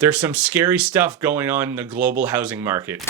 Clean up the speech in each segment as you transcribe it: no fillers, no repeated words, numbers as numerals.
there's some scary stuff going on in the global housing market.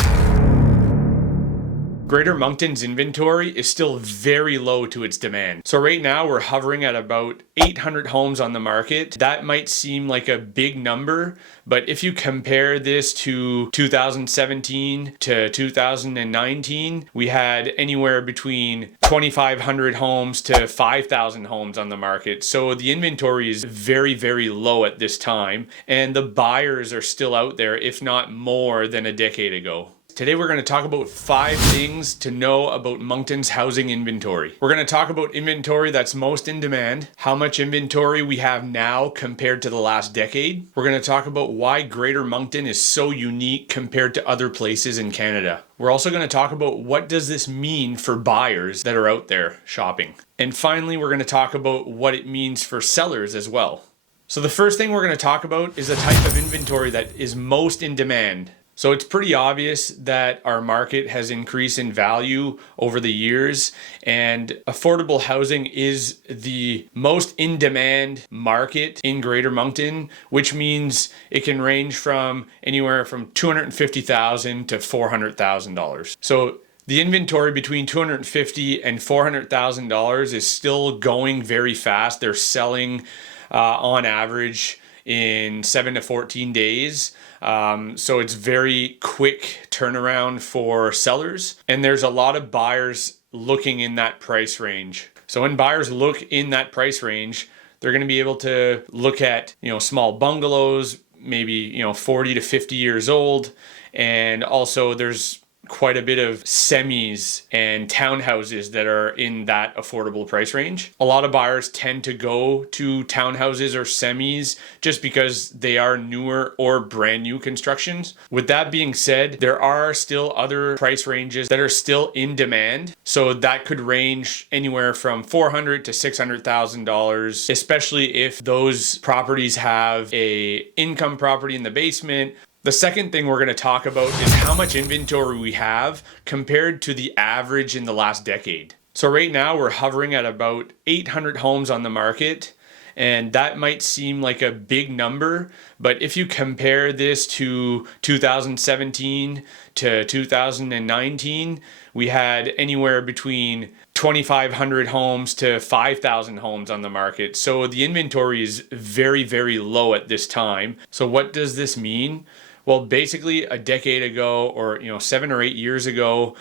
Greater Moncton's inventory is still very low to its demand. So right now we're hovering at about 800 homes on the market. That might seem like a big number, but if you compare this to 2017 to 2019, we had anywhere between 2,500 homes to 5,000 homes on the market. So the inventory is very, very low at this time, and the buyers are still out there, if not more than a decade ago. Today we're going to talk about 5 things to know about Moncton's housing inventory. We're going to talk about inventory that's most in demand, how much inventory we have now compared to the last decade. We're going to talk about why Greater Moncton is so unique compared to other places in Canada. We're also going to talk about what does this mean for buyers that are out there shopping. And finally, we're going to talk about what it means for sellers as well. So the first thing we're going to talk about is the type of inventory that is most in demand. So it's pretty obvious that our market has increased in value over the years, and affordable housing is the most in-demand market in Greater Moncton, which means it can range from anywhere from $250,000 to $400,000. So the inventory between $250,000 and $400,000 is still going very fast. They're selling on average in 7 to 14 days. So it's very quick turnaround for sellers, and there's a lot of buyers looking in that price range. So when buyers look in that price range, they're going to be able to look at, small bungalows, maybe, 40 to 50 years old. And also there's quite a bit of semis and townhouses that are in that affordable price range. A lot of buyers tend to go to townhouses or semis just because they are newer or brand new constructions. With that being said, there are still other price ranges that are still in demand. So that could range anywhere from $400,000 to $600,000, especially if those properties have a income property in the basement. The second thing we're going to talk about is how much inventory we have compared to the average in the last decade. So right now we're hovering at about 800 homes on the market, and that might seem like a big number, but if you compare this to 2017 to 2019, we had anywhere between 2,500 homes to 5,000 homes on the market. So the inventory is very, very low at this time. So what does this mean? Well, basically a decade ago, or 7 or 8 years ago,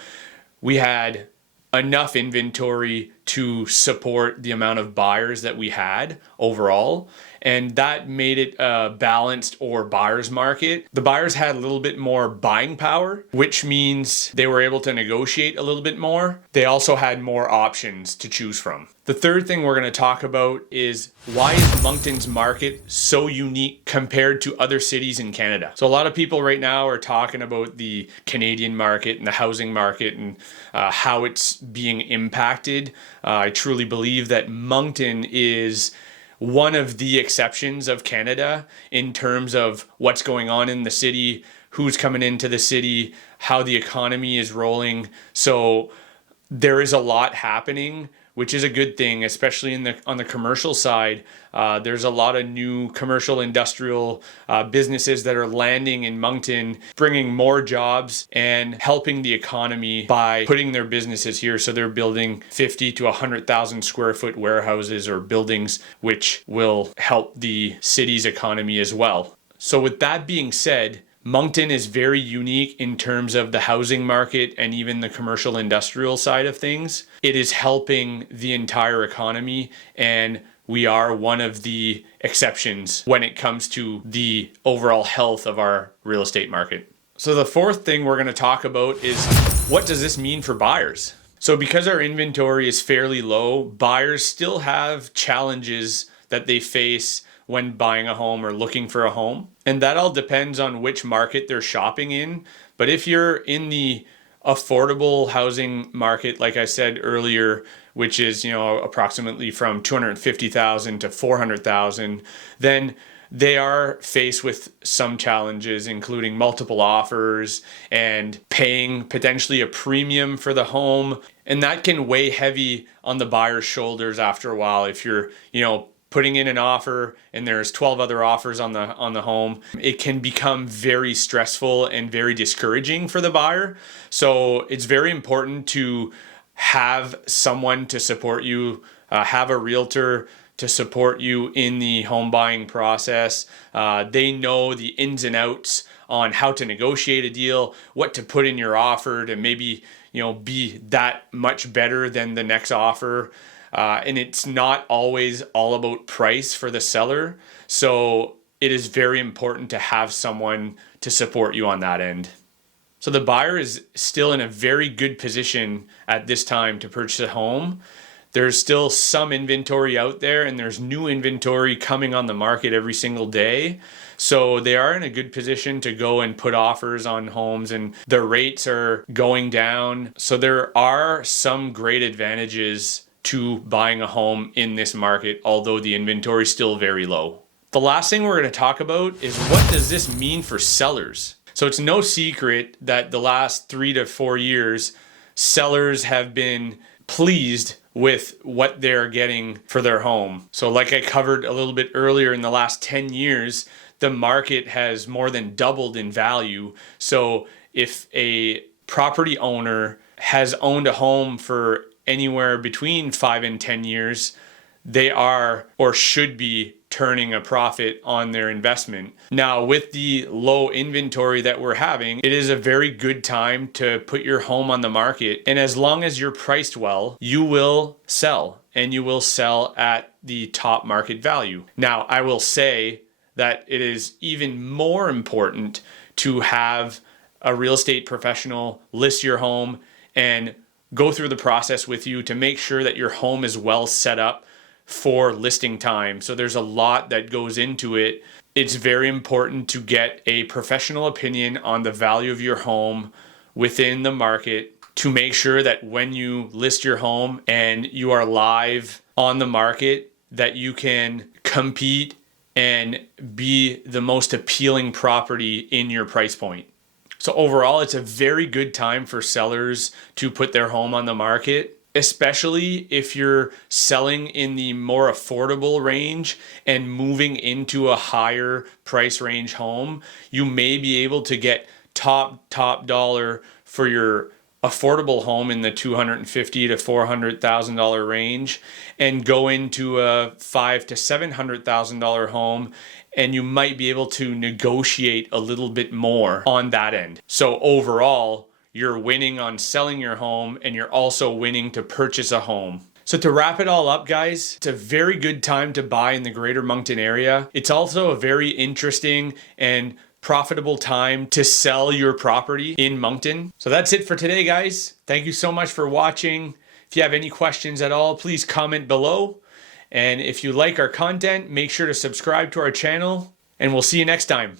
we had enough inventory to support the amount of buyers that we had overall, and that made it a balanced or buyer's market. The buyers had a little bit more buying power, which means they were able to negotiate a little bit more. They also had more options to choose from. The third thing we're going to talk about is why is Moncton's market so unique compared to other cities in Canada? So a lot of people right now are talking about the Canadian market and the housing market and how it's being impacted. I truly believe that Moncton is one of the exceptions of Canada in terms of what's going on in the city, who's coming into the city, how the economy is rolling. So there is a lot happening, which is a good thing, especially on the commercial side. There's a lot of new commercial industrial businesses that are landing in Moncton, bringing more jobs and helping the economy by putting their businesses here. So they're building 50 to 100,000 square foot warehouses or buildings, which will help the city's economy as well. So with that being said, Moncton is very unique in terms of the housing market and even the commercial industrial side of things. It is helping the entire economy, and we are one of the exceptions when it comes to the overall health of our real estate market. So the fourth thing we're going to talk about is what does this mean for buyers? So because our inventory is fairly low, buyers still have challenges that they face when buying a home or looking for a home. And that all depends on which market they're shopping in. But if you're in the affordable housing market, like I said earlier, which is, approximately from $250,000 to $400,000, then they are faced with some challenges, including multiple offers and paying potentially a premium for the home. And that can weigh heavy on the buyer's shoulders after a while if you're, putting in an offer and there's 12 other offers on the home, it can become very stressful and very discouraging for the buyer. So it's very important to have someone to support you, have a realtor to support you in the home buying process. They know the ins and outs on how to negotiate a deal, what to put in your offer to maybe, be that much better than the next offer. And it's not always all about price for the seller. So it is very important to have someone to support you on that end. So the buyer is still in a very good position at this time to purchase a home. There's still some inventory out there, and there's new inventory coming on the market every single day. So they are in a good position to go and put offers on homes, and the rates are going down. So there are some great advantages to buying a home in this market, although the inventory is still very low. The last thing we're going to talk about is, what does this mean for sellers? So it's no secret that the last 3 to 4 years, sellers have been pleased with what they're getting for their home. So like I covered a little bit earlier, in the last 10 years, the market has more than doubled in value. So if a property owner has owned a home for anywhere between 5 and 10 years, they are or should be turning a profit on their investment. Now, with the low inventory that we're having, it is a very good time to put your home on the market. And as long as you're priced well, you will sell, and you will sell at the top market value. Now, I will say that it is even more important to have a real estate professional list your home and go through the process with you to make sure that your home is well set up for listing time. So there's a lot that goes into it. It's very important to get a professional opinion on the value of your home within the market, to make sure that when you list your home and you are live on the market, that you can compete and be the most appealing property in your price point. So overall, it's a very good time for sellers to put their home on the market, especially if you're selling in the more affordable range and moving into a higher price range home. You may be able to get top dollar for your affordable home in the $250,000 to $400,000 range, and go into a $500,000 to $700,000 home, and you might be able to negotiate a little bit more on that end. So overall, you're winning on selling your home, and you're also winning to purchase a home. So to wrap it all up, guys, it's a very good time to buy in the Greater Moncton area. It's also a very interesting and profitable time to sell your property in Moncton. So that's it for today, guys. Thank you so much for watching. If you have any questions at all, please comment below. And if you like our content, make sure to subscribe to our channel, and we'll see you next time.